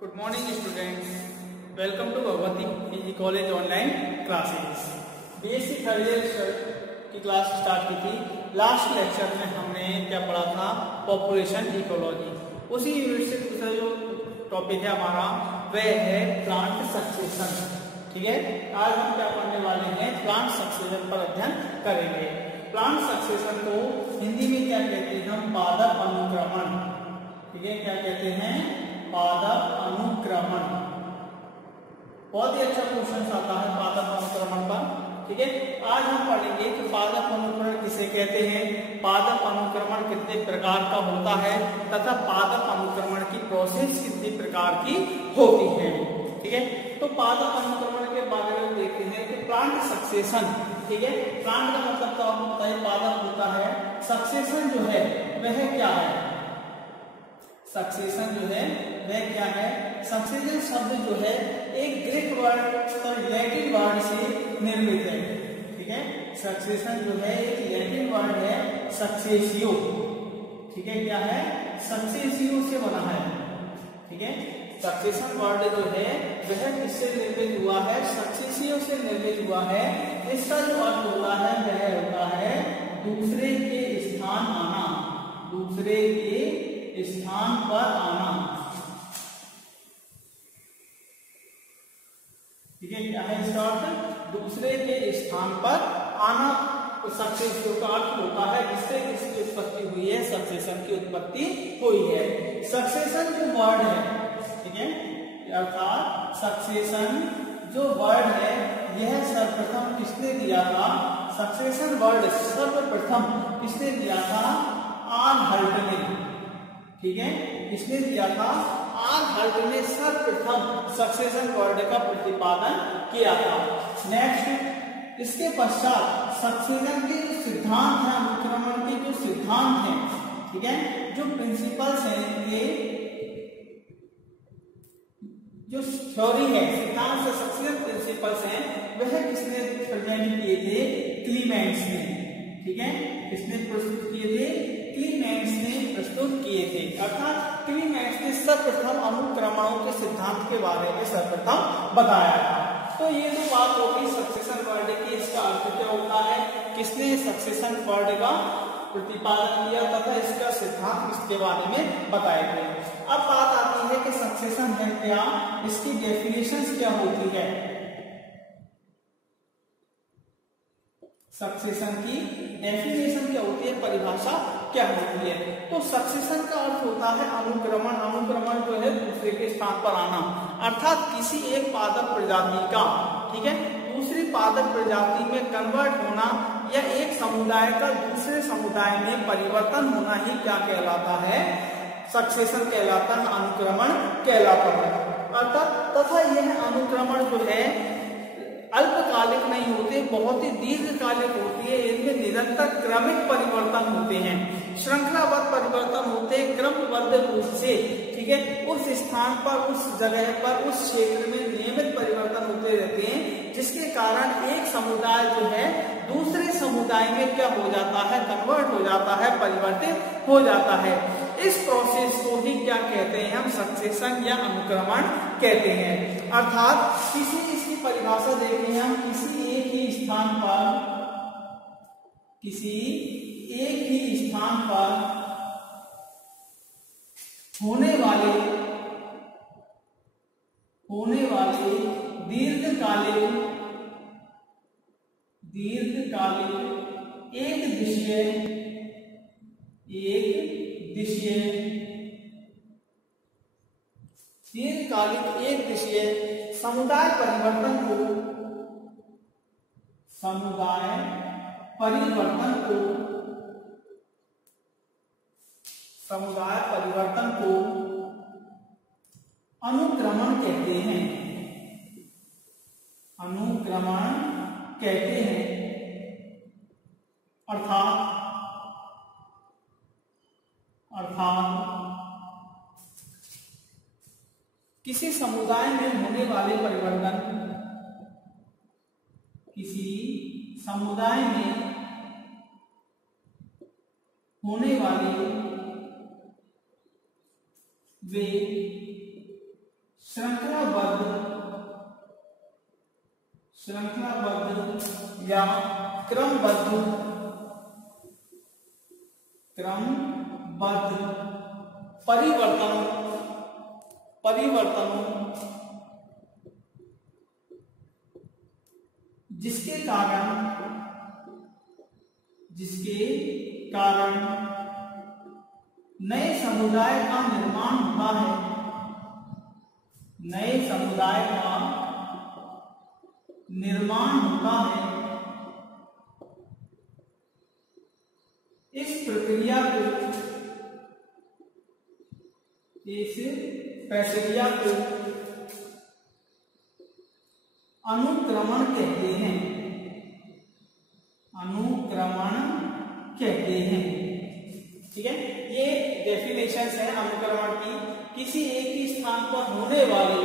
Good morning students, welcome to Bhagwati PG college online classes. BSc third year की class start की थी। Last lecture में हमने क्या पढ़ा था? Population ecology. उसी यूनिट से दूसरा जो टॉपिक है हमारा वह है प्लांट सक्सेशन। ठीक है, आज हम क्या पढ़ने वाले हैं? प्लांट सक्सेशन पर अध्ययन करेंगे। प्लांट सक्सेशन को हिंदी में क्या कहते हैं? हम पादप अनुक्रमण। ठीक है, क्या कहते हैं? पादप अनुक्रमण। बहुत ही अच्छा क्वेश्चन आता है पादप अनुक्रमण पर। ठीक है, आज हम पढ़ेंगे कि पादप अनुक्रमण किसे कहते हैं, पादप अनुक्रमण कितने प्रकार का होता है तथा पादप अनुक्रमण की प्रोसेस कितनी प्रकार की होती है। ठीक है, तो पादप अनुक्रमण के बारे में देखते हैं कि प्लांट सक्सेशन। ठीक है, प्लांट का मतलब तो आपको पता है पादप होता है। सक्सेशन जो है वह क्या है? सक्सेशन जो है वह क्या है? सक्सेशन शब्द जो है एक ग्रीक वर्ड और लैटिन वर्ड से निर्मित है। ठीक है, सक्सेशन जो है एक लैटिन वर्ड है सक्सेसियो। ठीक है, क्या है? सक्सेसियो से बना है। ठीक है, सक्सेशन वर्ड जो है वह किससे निर्मित हुआ है? सक्सेसियो से निर्मित हुआ है। इसका जो अर्थ होता है वह होता है दूसरे के स्थान आना, दूसरे के स्थान पर आना। ठीक है, क्या है इसका अर्थ? दूसरे के स्थान पर आना सक्सेशन का अर्थ होता है जिससे इसकी उत्पत्ति हुई है, सक्सेशन की उत्पत्ति हुई है। सक्सेशन जो वर्ड है, ठीक है, अर्थात सक्सेशन जो वर्ड है यह सर्वप्रथम किसने दिया था? सक्सेशन वर्ड सर्वप्रथम किसने दिया था? आर हल्ट ने। ठीक है, किसने दिया था? आर हल्ट ने सर्वप्रथम सक्सेशन वर्ड का प्रतिपादन किया था। नेक्स्ट, इसके पश्चात सक्सेशन के जो सिद्धांत है, अनुक्रमण के जो सिद्धांत हैं, ठीक है, जो प्रिंसिपल्स हैं, ये जो थ्योरी है, सिद्धांत से सक्सेशन प्रिंसिपल्स हैं, वह किसने प्रेजेंट किए थे? क्लीमेंट्स ने। ठीक है, किसने प्रस्तुत किए थे? क्लीमेंट्स ने प्रस्तुत किए थे। अर्थात क्लीमेंट्स ने सर्वप्रथम अनुक्रमणों के सिद्धांत के बारे में सर्वप्रथम बताया था। तो ये जो बात होगी सक्सेशन वर्ड की, इसका अर्थ क्या होता है, किसने सक्सेशन वर्ड का प्रतिपादन किया तथा इसका सिद्धांत इसके बारे में बताए गए। अब बात आती है कि सक्सेशन है क्या, इसकी डेफिनेशन क्या होती है? सक्सेशन की डेफिनेशन क्या होती है, परिभाषा क्या होती है? तो सक्सेशन का अर्थ होता है अनुक्रमण। अनुक्रमण जो है दूसरे के स्थान पर आना, अर्थात किसी एक पादप प्रजाति का, ठीक है, दूसरी पादप प्रजाति में कन्वर्ट होना या एक समुदाय का दूसरे समुदाय में परिवर्तन होना ही क्या कहलाता है? सक्सेशन कहलाता है, अनुक्रमण कहलाता है। अर्थात तथा यह अनुक्रमण जो है अल्पकालिक नहीं होते, बहुत ही दीर्घकालिक होती है। इनमें निरंतर क्रमिक परिवर्तन होते हैं, श्रृंखलाबद्ध परिवर्तन होते हैं, क्रमबद्ध रूप से। ठीक है, उस स्थान पर, उस जगह पर, उस क्षेत्र में नियमित परिवर्तन होते रहते हैं, जिसके कारण एक समुदाय जो है दूसरे समुदाय में क्या हो जाता है? कन्वर्ट हो जाता है, परिवर्तित हो जाता है। इस प्रोसेस को ही क्या कहते हैं? हम सक्सेशन या अनुक्रमण कहते हैं। अर्थात इसकी परिभाषा देखते हैं हम, किसी एक ही स्थान पर, किसी एक ही स्थान पर होने वाले दीर्घकालिक एक दिशीय समुदाय परिवर्तन को अनुक्रमण कहते हैं। अनुक्रमण कहते हैं। अर्थात किसी समुदाय में होने वाले परिवर्तन, किसी समुदाय में होने वाले वे श्रृंखलाबद्ध या क्रमबद्ध परिवर्तनों जिसके कारण नए समुदाय का निर्माण होता है, इस प्रक्रिया को अनुक्रमण कहते हैं। ठीक है, ये डेफिनेशंस है अनुक्रमण की। किसी एक ही स्थान पर होने वाले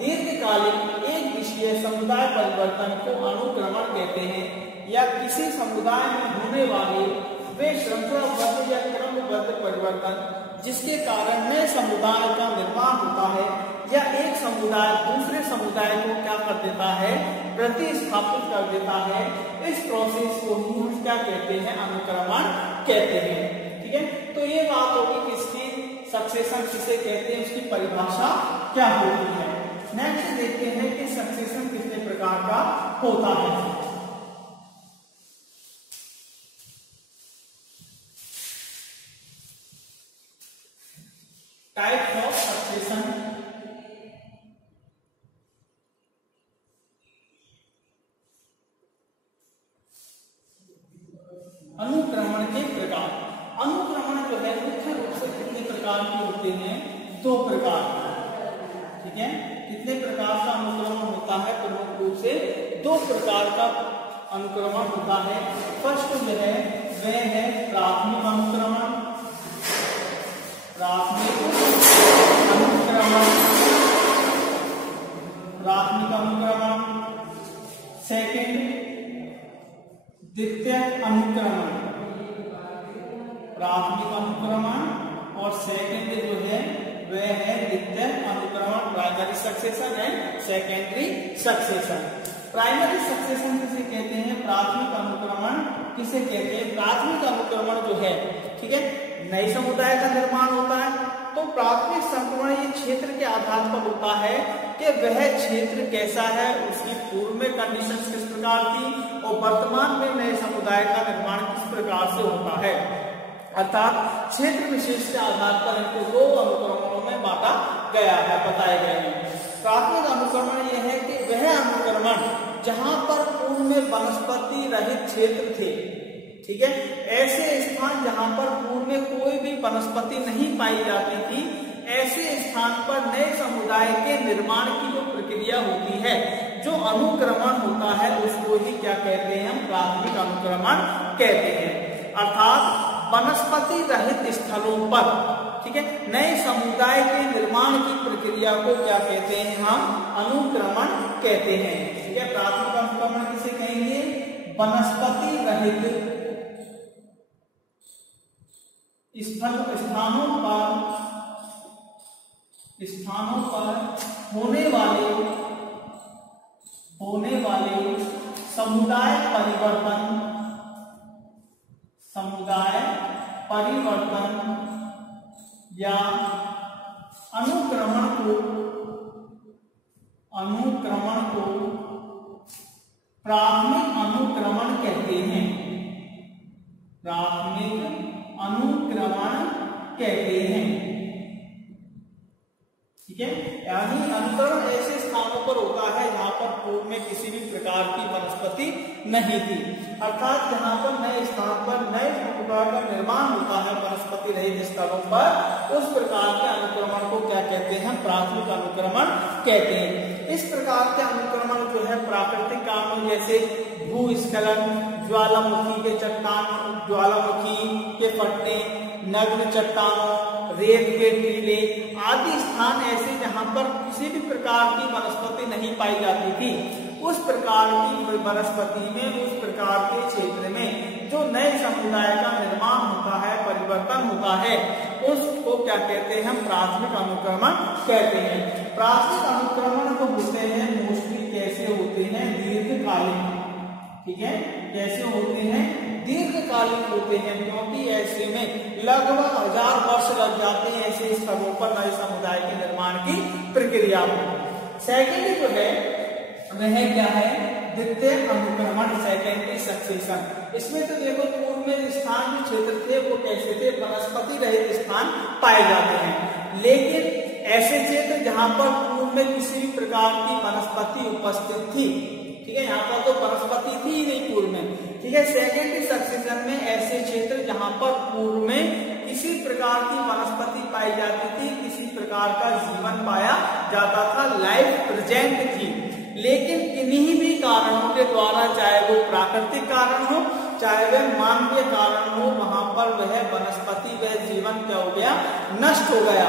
दीर्घकालीन एक विषय समुदाय परिवर्तन को अनुक्रमण कहते हैं, या किसी समुदाय में होने वाले वे श्रृंखलाबद्ध या क्रमबद्ध परिवर्तन जिसके कारण नए समुदाय का निर्माण होता है, या एक समुदाय दूसरे समुदाय को क्या कर देता है, प्रतिस्थापित कर देता है। इस प्रोसेस को ही हम क्या कहते हैं, अनुक्रमण कहते हैं। ठीक है, तो ये बात होगी किसकी, सक्सेशन किसे कहते हैं, उसकी परिभाषा क्या होती है। नेक्स्ट देखते हैं कि सक्सेशन कितने प्रकार का होता है। Types of succession. अनुक्रमण के प्रकार। अनुक्रमण जो है मुख्य रूप से कितने प्रकार के होते हैं, 2 प्रकार। ठीक है, कितने प्रकार का अनुक्रमण होता है, प्रमुख रूप से 2 प्रकार का अनुक्रमण होता है। फर्स्ट जो है वह है प्राथमिक अनुक्रमण। सेकंड द्वितीयक अनुक्रमण। प्राथमिक अनुक्रमण और सेकंड जो है वह है द्वितीयक अनुक्रमण, primary succession and secondary succession. Primary succession किसे कहते हैं, प्राथमिक अनुक्रमण किसे कहते हैं। प्राथमिक अनुक्रमण जो है, ठीक है, नए समुदाय का निर्माण होता है, तो प्राथमिक संक्रमण ये क्षेत्र के आधार पर होता है कि वह क्षेत्र कैसा है, उसकी पूर्व में कंडीशंस किस प्रकार थी और वर्तमान में नए समुदाय का निर्माण किस प्रकार से होता है। अर्थात क्षेत्र विशेष के आधार पर इनको 2 अनुक्रमणों में बांटा गया है, बताए गए हैं। प्राथमिक अनुक्रमण यह है कि वह अनुक्रमण जहां पर पूर्व में वनस्पति रहित क्षेत्र थे, ठीक है, ऐसे स्थान जहां पर पूर्व में कोई भी वनस्पति नहीं पाई जाती थी, ऐसे स्थान पर नए समुदाय के निर्माण की जो प्रक्रिया होती है, जो अनुक्रमण होता है, उसको ही क्या कहते हैं, हम प्राथमिक अनुक्रमण कहते हैं। अर्थात वनस्पति रहित स्थलों पर, ठीक है, नए समुदाय के निर्माण की प्रक्रिया को क्या कहते हैं, हम अनुक्रमण कहते हैं। ठीक है, प्राथमिक अनुक्रमण किसे कहेंगे, वनस्पति रहित स्थानों पर होने वाले समुदाय परिवर्तन या अनुक्रमण को प्राथमिक अनुक्रमण कहते हैं। प्राथमिक अनुक्रमण कहते हैं। ठीक है, यानी अनुक्रमण ऐसे स्थानों पर होता है जहां पर पूर्व में किसी भी प्रकार की वनस्पति नहीं थी। अर्थात जहां पर नए स्थान पर नए समुदाय का निर्माण होता है वनस्पति रहित स्थलों पर, उस प्रकार के अनुक्रमण को क्या कहते हैं, प्राथमिक अनुक्रमण कहते हैं। इस प्रकार के अनुक्रमण जो है प्राकृतिक कारणों जैसे भूस्खलन, ज्वालामुखी के चट्टान, ज्वालामुखी के फटने, नग्न चट्टानों, रेत के टीले आदि स्थान ऐसे जहां पर किसी भी प्रकार की वनस्पति नहीं पाई जाती थी, उस प्रकार की वनस्पति में, उस प्रकार के क्षेत्र में जो नए समुदाय का निर्माण होता है, परिवर्तन होता है, उसको क्या कहते हैं, हम प्राथमिक अनुक्रमण कहते हैं। प्राथमिक अनुक्रमण जो होते हैं मोस्टली कैसे होते हैं, दीर्घकालीन, ठीक है, कैसे होते हैं, दीर्घकालीन होते हैं, क्योंकि ऐसे में लगभग 1000 वर्ष लग जाते हैं ऐसे स्थलों पर नए समुदाय के निर्माण की प्रक्रिया में। सेकेंड जो है वह क्या है, द्वितीय अनुक्रमण, सेकेंडरी सक्सेशन। इसमें तो देखो पूर्व में स्थान जो क्षेत्र थे वो कैसे थे, वनस्पति रहित स्थान पाए जाते हैं, लेकिन ऐसे क्षेत्र जहां पर पूर्व में किसी भी प्रकार की वनस्पति उपस्थित थी, ठीक है, यहाँ पर तो वनस्पति थी ही नहीं पूर्व में, ठीक है। सेकेंडरी सक्सेशन में ऐसे क्षेत्र जहां पर पूर्व में किसी प्रकार की वनस्पति पाई जाती थी, किसी प्रकार का जीवन पाया जाता था, लाइफ प्रेजेंट थी, लेकिन किन्हीं भी कारणों के द्वारा, चाहे वो प्राकृतिक कारण हो चाहे वह मानवीय कारण हो, वहां पर वह वनस्पति वह जीवन क्या हो गया, नष्ट हो गया।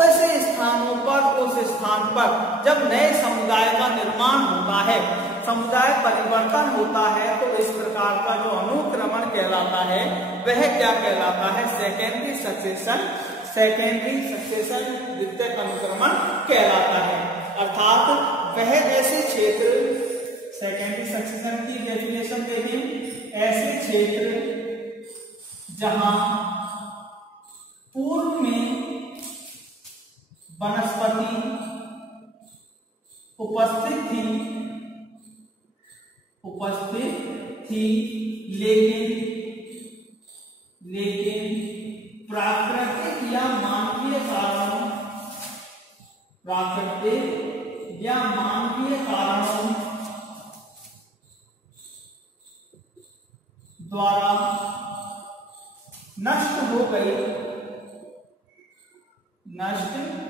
ऐसे स्थानों पर, उस स्थान पर जब नए समुदाय का निर्माण होता है, समुदाय परिवर्तन होता है, तो इस प्रकार का जो अनुक्रमण कहलाता है वह क्या कहलाता है, सेकेंडरी सक्सेशन, सेकेंडरी सक्सेशन, द्वितीय अनुक्रमण कहलाता है। अर्थात वह ऐसे क्षेत्र, सेकेंडरी सक्सेशन की डेफिनेशन देखिए, ऐसे क्षेत्र जहां पूर्व में वनस्पति उपस्थित थी, लेकिन प्राकृतिक या मानवीय कारणों द्वारा नष्ट हो गई, वहां पर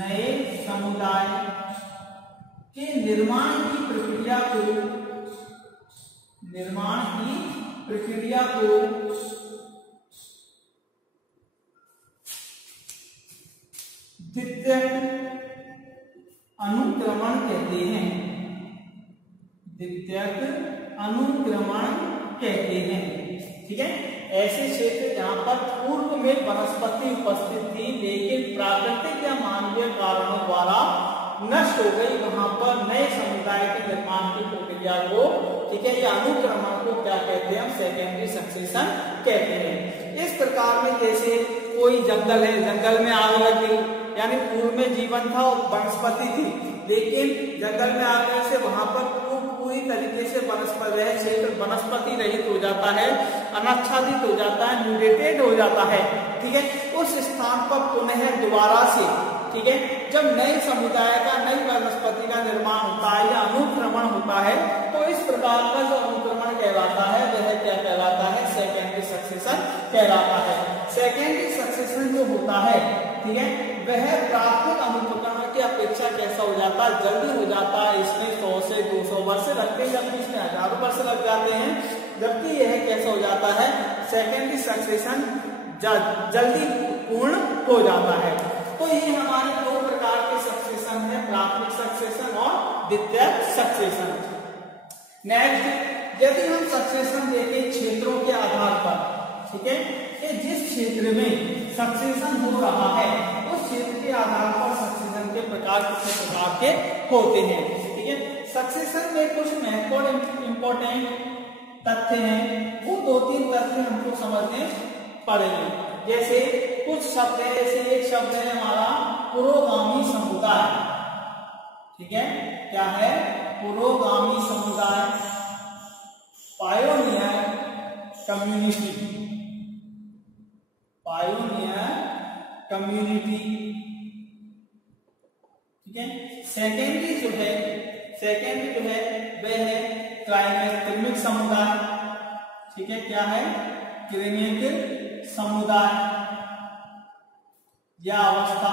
नए समुदाय के निर्माण की प्रक्रिया को द्वितीय अनुक्रमण कहते हैं, द्वितीयक अनुक्रमण कहते हैं, ठीक है। ऐसे क्षेत्र जहां पर पूर्व में वनस्पति उपस्थित थी लेकिन प्राकृतिक या मानवीय कारणों द्वारा नष्ट हो गई, वहां पर नए समुदाय के निर्माण की प्रक्रिया को, ठीक है, या अनुक्रमण को क्या कहते हैं, हम सेकेंडरी सक्सेशन कहते हैं। इस प्रकार में जैसे कोई जंगल है, जंगल में आग लग गई, यानी पूर्व में जीवन था और वनस्पति थी, लेकिन जंगल में आग लगने से वहां पर पूरी तरीके से क्षेत्र वनस्पति रहित हो जाता है, अनाच्छादित हो जाता है, म्यूटेटेड हो जाता है, ठीक है। उस स्थान पर पुनः दोबारा से, ठीक है, जब नए समुदाय का, नई वनस्पति का निर्माण होता है या अनुक्रमण होता है, तो इस प्रकार का जो अनुक्रमण कहलाता है वह क्या कहलाता है, सेकेंडरी सक्सेशन कहलाता है। सेकेंडरी सक्सेशन जो होता है, ठीक है, वह प्राथमिक अनुक्रमण की अपेक्षा कैसा हो जाता है, जल्दी हो जाता है। इसमें 100 से 200 वर्ष लगते हैं, जबकि इसमें 1000 वर्ष लग जाते हैं, जबकि यह कैसा हो जाता है, सेकेंडरी सक्सेशन जल्दी पूर्ण हो जाता है। तो ये हमारे दो प्रकार के सक्सेशन है, प्राथमिक सक्सेशन और द्वितीय सक्सेशन। नेक्स्ट, यदि हम सक्सेशन देखें क्षेत्रों के आधार पर, ठीक है, कि जिस क्षेत्र में सक्सेशन हो रहा है उस क्षेत्र के आधार पर सक्सेशन के प्रकार कितने प्रकार के होते हैं, ठीक है। सक्सेशन में कुछ महत्वपूर्ण इंपॉर्टेंट तथ्य हैं, वो 2-3 तथ्य हमको समझने पड़ेंगे। जैसे कुछ शब्द है, जैसे एक शब्द है हमारा पुरोगामी समुदाय, ठीक है, क्या है, पुरोगामी समुदाय, पायोनियर कम्युनिटी, ठीक है। सेकेंडरी जो है वह है क्रिमिक समुदाय, ठीक है, क्या है, क्रिमिक समुदाय या अवस्था,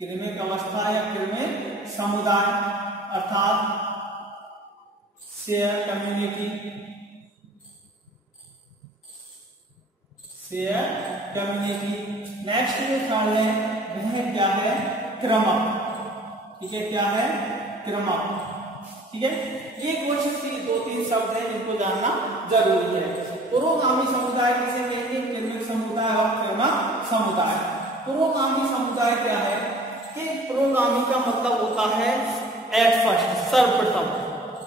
क्रिमिक अवस्था या क्रिमिक समुदाय, अर्थात शेयर कम्युनिटी, नेक्स्ट जो थर्ड है वह क्या है, क्रमक, ठीक है, क्या है, क्रमक, ठीक है। ये कुछ 2-3 शब्द हैं जिनको जानना जरूरी है। पुरोगामी समुदाय किसे कहेंगे? किर्मिक समुदाय और कर्मक समुदाय। पुरोगामी समुदाय क्या है कि पुरोगामी का मतलब होता है एट फर्स्ट, सर्वप्रथम।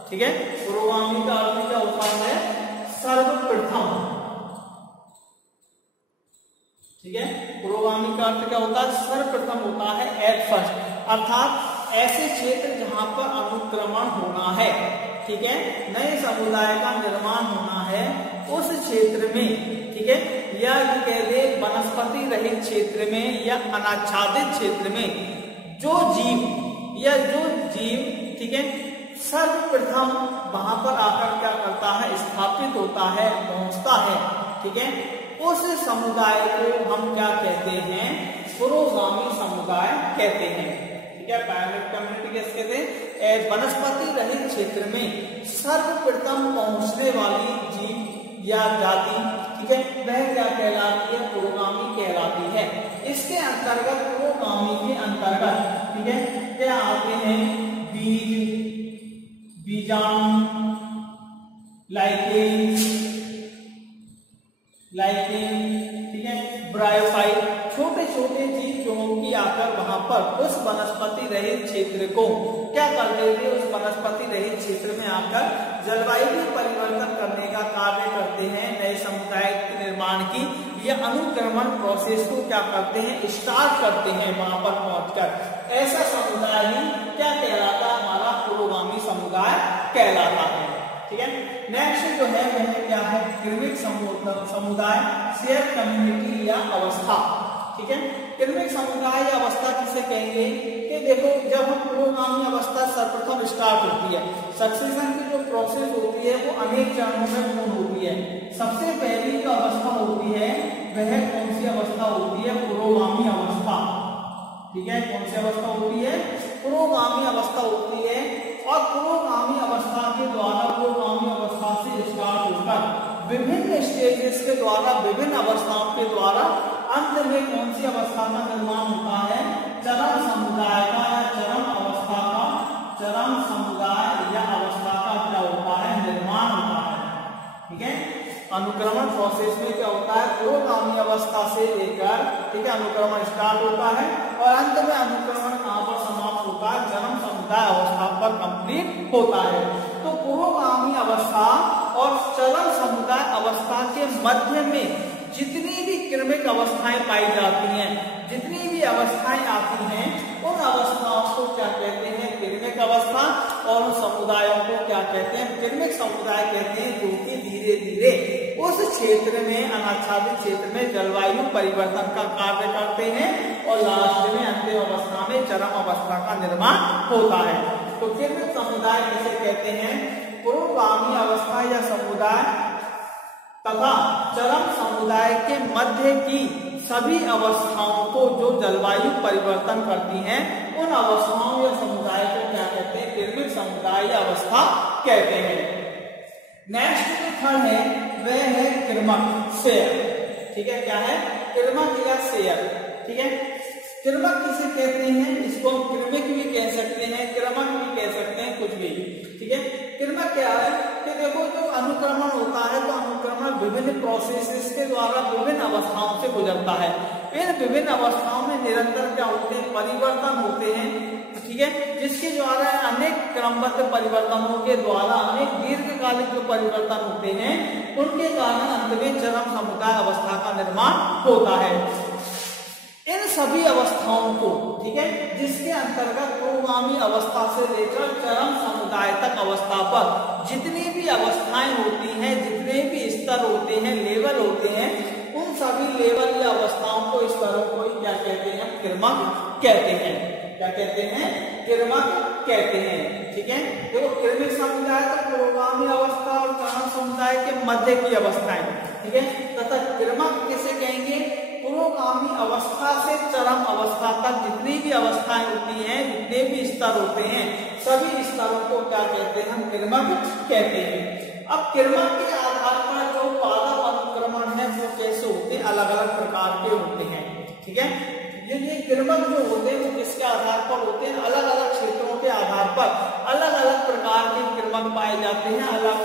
ठीक है, पुरोगामी का अर्थ क्या होता है? सर्वप्रथम। ठीक है, पुरोगामी का अर्थ क्या होता है? सर्वप्रथम होता है, एट फर्स्ट, अर्थात ऐसे क्षेत्र जहां पर अनुक्रमण होना है। ठीक है, नए समुदाय का निर्माण होना है उस क्षेत्र में। ठीक है, या कह दे वनस्पति रहित क्षेत्र में या अनाच्छादित क्षेत्र में जो जीव ठीक है सर्वप्रथम वहां पर आकर क्या करता है? स्थापित होता है, पहुंचता है। ठीक है, उस समुदाय को हम क्या कहते हैं? पुरोगामी समुदाय कहते हैं। ठीक है, प्राइमेट कम्युनिटी कैसे कहते हैं? वनस्पति रहित क्षेत्र में सर्वप्रथम पहुंचने वाली जीव या जाति, ठीक है, वह क्या कहलाती है? पुरोगामी कहलाती है। इसके अंतर्गत, पुरोगामी के अंतर्गत, ठीक है, क्या आते हैं? बीज, बीजाणु, लाइकेन, ठीक है, ब्रायोफाइट, छोटे छोटे जीव की आकर वहां पर उस वनस्पति रहित क्षेत्र को क्या कर देते? उस वनस्पति रहित क्षेत्र में आकर जलवायु में परिवर्तन करने का कार्य करते हैं। नए समुदाय के निर्माण की या अनुक्रमण प्रोसेस को क्या करते हैं? स्टार्ट करते हैं वहां पर पहुंचकर। ऐसा समुदाय ही क्या कहलाता? हमारा पुरोगामी समुदाय कहलाता है। ठीक है, नेक्स्ट जो है वह क्या है? किर्मिक समुदाय, शेयर कम्युनिटी या अवस्था। ठीक है, किर्मिक समुदाय या अवस्था किसे कहेंगे? कि देखो, जब हम पुरोगामी अवस्था सर्वप्रथम स्टार्ट होती है, सक्सेशन की जो प्रोसेस होती है वो अनेक चरणों में पूर्ण होती है। सबसे पहली जो अवस्था होती है वह कौन सी अवस्था होती है? पुरोगामी अवस्था। ठीक है, कौन सी अवस्था होती है? पुरोगामी अवस्था होती है। और पुरोगामी अवस्था के द्वारा, पुरोगामी अवस्था से स्टार्ट होकर विभिन्न स्टेजेस के द्वारा, विभिन्न अवस्थाओं के द्वारा अंत में कौन सी अवस्था का निर्माण होता है? चरम समुदाय का या चरम अवस्था का, चरम समुदाय या अवस्था का क्या होता है? निर्माण होता है। ठीक है, अनुक्रमण प्रोसेस में क्या होता है? पुरोगामी अवस्था से लेकर, ठीक है, अनुक्रमण स्टार्ट होता है और अंत में अनुक्रमण कहां पर समाप्त होता है? चरम समुदाय अवस्था पर कंप्लीट होता है। तो पुरोगामी अवस्था और चरम समुदाय अवस्था के मध्य में जितनी भी किर्मिक अवस्थाएं पाई जाती हैं, जितनी भी अवस्थाएं आती हैं, उन अवस्थाओं को क्या कहते हैं? किर्मिक अवस्था। और उन समुदायों को क्या कहते हैं? किर्मिक समुदाय कहते हैं, जो कि धीरे धीरे उस क्षेत्र में, अनाच्छादित क्षेत्र में जलवायु परिवर्तन का कार्य करते हैं और लास्ट में अंतिम अवस्था में चरम अवस्था का निर्माण होता है। तो किर्मिक समुदाय किसे कहते हैं? पुरोगामी अवस्था या समुदाय तथा चरम समुदाय के मध्य की सभी अवस्थाओं को जो जलवायु परिवर्तन करती हैं, उन अवस्थाओं या समुदाय को क्या कहते हैं? किर्मिक समुदाय या अवस्था कहते हैं। नेक्स्ट जो थर्ड है वह है किर्मक, शेयर। ठीक है, क्या है? किर्मक या शेयर। ठीक है, किर्मक किसे कहते हैं? इसको हम किर्मिक भी कह सकते हैं, किर्मक भी कह सकते हैं, कुछ भी। ठीक है, किर्मक क्या है कि देखो, जो अनुक्रमण होता है तो अनुक्रमण विभिन्न प्रोसेसेस के द्वारा विभिन्न अवस्थाओं से गुजरता है। इन विभिन्न अवस्थाओं में निरंतर क्या होते हैं? परिवर्तन होते हैं। ठीक है, जिसके द्वारा अनेक क्रमबद्ध परिवर्तनों के द्वारा अनेक दीर्घकालिक जो परिवर्तन होते हैं, उनके कारण अंत में चरम समुदाय अवस्था का निर्माण होता है। इन सभी अवस्थाओं को, ठीक है, जिसके अंतर्गत पुरोगामी अवस्था से लेकर चरम समुदाय तक अवस्था पर जितनी भी अवस्थाएं होती हैं, जितने भी स्तर होते हैं, लेवल होते हैं, उन सभी लेवल या अवस्थाओं को, स्तरों को क्या कहते हैं? किर्मक कहते हैं। क्या कहते हैं? किर्मक कहते हैं। ठीक है, देखो, किर्मिक समुदाय तो पुरोगामी अवस्था और चरम समुदाय के मध्य की अवस्थाएं, ठीक है, तथा किर्मक किसे कहेंगे? पुरोगामी अवस्था से चरम अवस्था तक जितनी भी अवस्थाएं होती हैं, जितने भी स्तर होते हैं, सभी स्तरों को क्या कहते हैं? हम किर्मक कहते हैं। अब किर्मक के आधार पर जो पादप अनुक्रमण है वो कैसे होते हैं? अलग अलग प्रकार के होते हैं। ठीक है, ये क्रमक जो होते हैं वो किसके आधार पर होते हैं, अलग अलग क्षेत्रों के आधार पर अलग अलग प्रकार के क्रमक पाए जाते हैं, अलग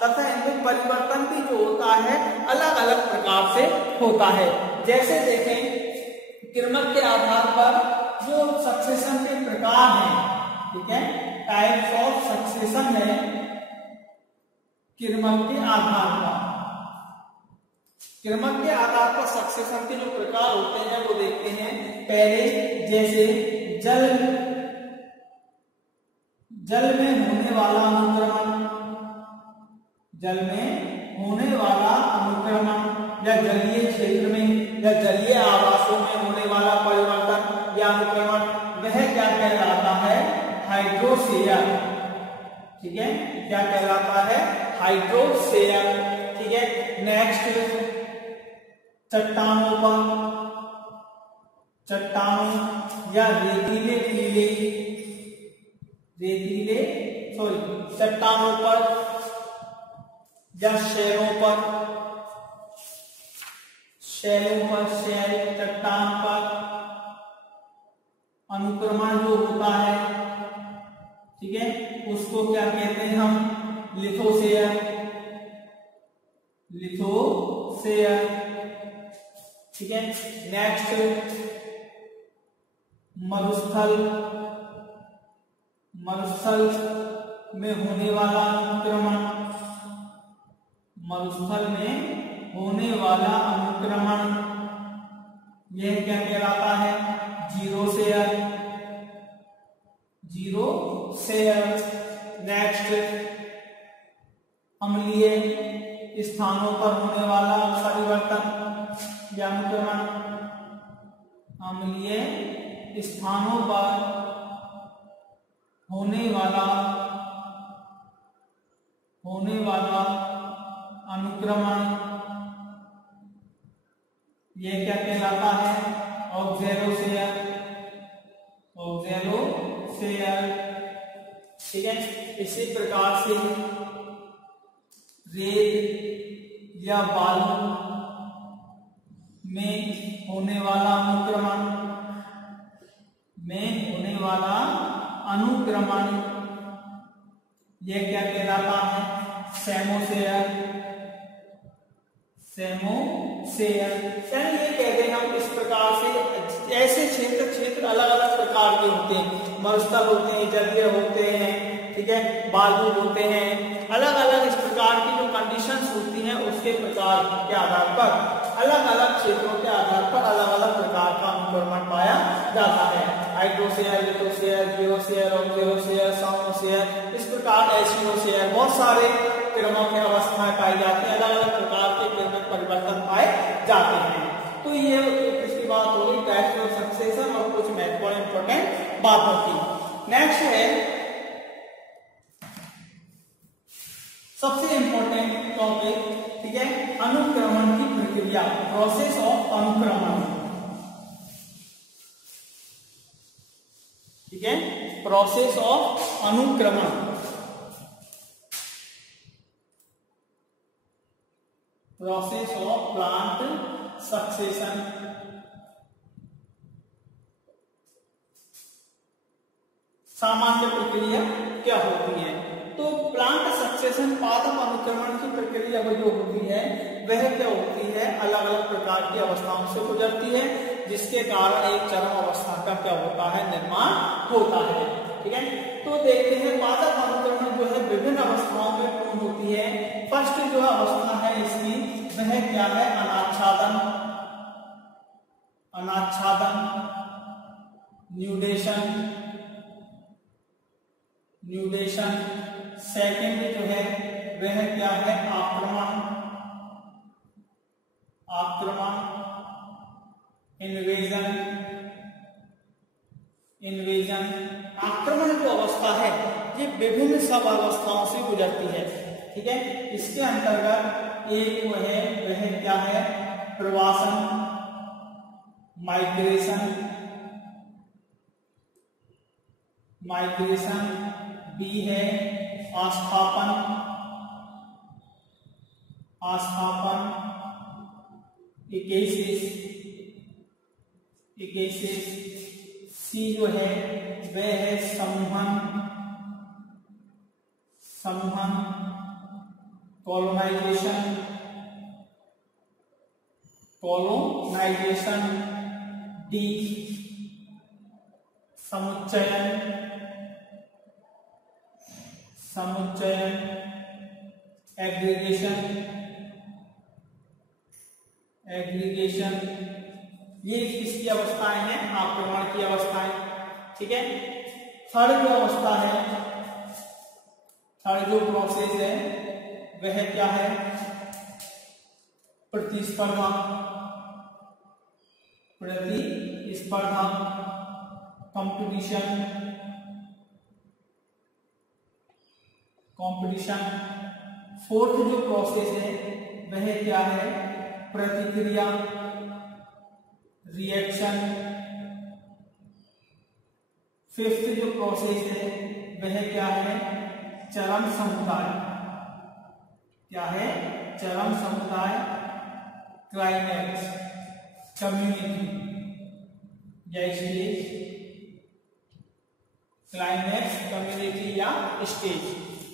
तथा इनमें परिवर्तन भी जो होता है अलग अलग प्रकार से होता है। जैसे देखें क्रमक के आधार पर जो सक्सेशन के प्रकार हैं, ठीक है, टाइप्स ऑफ सक्सेशन है क्रमक के आधार पर। क्रमक के आधार पर सक्सेशन के जो प्रकार होते हैं वो देखते हैं। पहले जैसे जल में होने वाला अनुक्रमण, जल में होने वाला अनुक्रमण या जलीय क्षेत्र में या जलीय आवासों में होने वाला परिवर्तन या अनुक्रमण, वह क्या कहलाता है, हाइड्रोसेयर। ठीक है, क्या कहलाता है, हाइड्रोसेयर। ठीक है, नेक्स्ट चट्टानों या चट्टानों पर या शैलों पर चट्टान पर अनुक्रमण जो होता है, ठीक है, उसको क्या कहते हैं हम, लिथोसेयर। ठीक है, नेक्स्ट मरुस्थल में होने वाला अनुक्रमण, यह क्या कहलाता है, जीरोसेयर। नेक्स्ट अम्लीय स्थानों पर होने वाला परिवर्तन या अनुक्रमण, अम्लीय स्थानों पर होने वाला अनुक्रमण, यह क्या कहलाता है, ऑक्सैलोसेयर। ठीक है, इसी प्रकार से रेत या बालू में होने वाला अनुक्रमण, यह क्या कहलाता है, सेमोसेयर। ये कहते हैं हम इस प्रकार से ऐसे क्षेत्र अलग अलग प्रकार के होते हैं, मरुस्थल होते हैं, जलीय होते हैं, ठीक है, बालू होते हैं, अलग अलग इस प्रकार की जो कंडीशंस होती हैं उसके प्रकार के आधार पर अलग अलग क्षेत्रों के आधार पर अलग अलग प्रकार का अनुक्रमण पाया जाता है। हाइड्रोसेयर, लिथोसेयर, जीरोसेयर, ऑक्सैलोसेयर, साइनोसेयर, इस प्रकार एसिनोसेयर, बहुत सारे क्रमों में अवस्थाएं पाई जाती हैं, अलग अलग प्रकार के क्रमिक परिवर्तन पाए जाते हैं। तो ये इसकी बात होगी टाइप्स ऑफ सक्सेशन और कुछ महत्वपूर्ण इंपॉर्टेंट बातों की। नेक्स्ट है सबसे इंपॉर्टेंट टॉपिक, ठीक है, अनुक्रमण की प्रक्रिया, प्रोसेस ऑफ अनुक्रमण। ठीक है, प्रोसेस ऑफ अनुक्रमण, प्रोसेस ऑफ प्लांट सक्सेशन। सामान्य प्रक्रिया क्या होती है, तो प्लांट सक्सेशन पादप अनुक्रमण की प्रक्रिया जो होती है वह क्या होती है, अलग अलग प्रकार की अवस्थाओं से गुजरती है, जिसके कारण एक चरम अवस्था का क्या होता है, निर्माण होता है। ठीक है, तो देखते हैं पादप अनुक्रमण जो है विभिन्न अवस्थाओं में पूर्ण होती है। फर्स्ट जो अवस्था है इसकी वह क्या है, अनाच्छादन, न्यूडेशन। सेकंड जो है वह क्या है, आक्रमण, इन्वेजन। आक्रमण जो अवस्था है ये विभिन्न सब अवस्थाओं से गुजरती है। ठीक है, इसके अंतर्गत एक वह क्या है, प्रवासन, माइग्रेशन। बी है आस्थापन, इकेसिस, इकेसिस, सी जो है वह है समूहन, कॉलोनाइजेशन, डी समुच्चयन, एग्रीगेशन, ये किसकी अवस्थाएं हैं? आक्रमण की अवस्थाएं। ठीक है। थर्ड जो अवस्था है, थर्ड जो प्रोसेस है वह क्या है? प्रतिस्पर्धा, कंपटीशन। फोर्थ जो प्रोसेस है वह क्या है? प्रतिक्रिया, रिएक्शन। फिफ्थ जो प्रोसेस है वह क्या है? चरम समुदाय। क्या है? चरम समुदाय, क्लाइमैक्स, कम्युनिटी या स्टेज, क्लाइमैक्स, कम्युनिटी या स्टेज।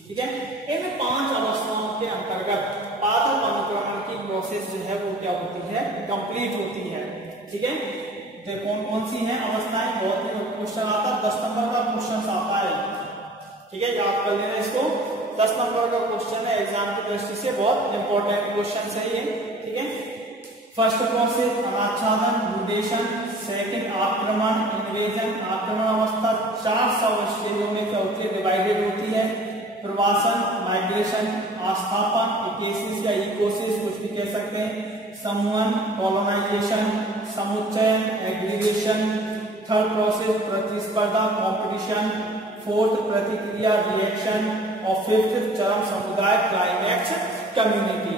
ठीक है। इन 5 अवस्थाओं के अंतर्गत पादप अनुक्रमण की प्रोसेस जो है वो क्या होती है? कंप्लीट होती है। ठीक है। तो कौन कौन सी हैं अवस्थाएं? बहुत ही क्वेश्चन आता है, 10 नंबर का क्वेश्चन आता है। ठीक है, याद कर लेना इसको। 10 नंबर का क्वेश्चन है, एग्जाम की दृष्टि से बहुत इंपॉर्टेंट क्वेश्चन है ये। ठीक है। फर्स्ट प्रोसेस अनाच्छादन, म्यूटेशन। सेकंड आक्रमण, इन्वेजन। आक्रमण अवस्था 4 सब स्टेजों में क्या होती है? डिवाइडेड होती है। प्रवासन, माइग्रेशन, आस्थापन, इकेसिस या इकोसिस कुछ भी कह सकते हैं। समूहन, कॉलोनाइजेशन, समुच्चयन, एग्रीगेशन। थर्ड प्रोसेस प्रतिस्पर्धा, कॉम्पिटिशन। फोर्थ प्रतिक्रिया, रिएक्शन। और फिफ्थ चरम समुदाय, क्लाइमैक्स, कम्युनिटी।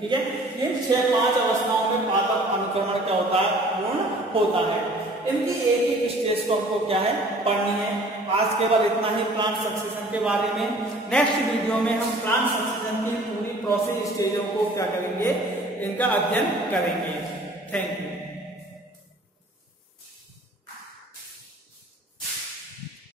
ठीक है। इन 6-5 अवस्थाओं में पादप अनुक्रमण क्या होता है? पूर्ण होता है। इनकी एक एक स्टेज को आपको क्या है? पढ़नी है। आज केवल इतना ही प्लांट सक्सेशन के बारे में। नेक्स्ट वीडियो में हम प्लांट सक्सेशन की पूरी प्रोसेस स्टेजों को क्या करेंगे? इनका अध्ययन करेंगे। Thank you.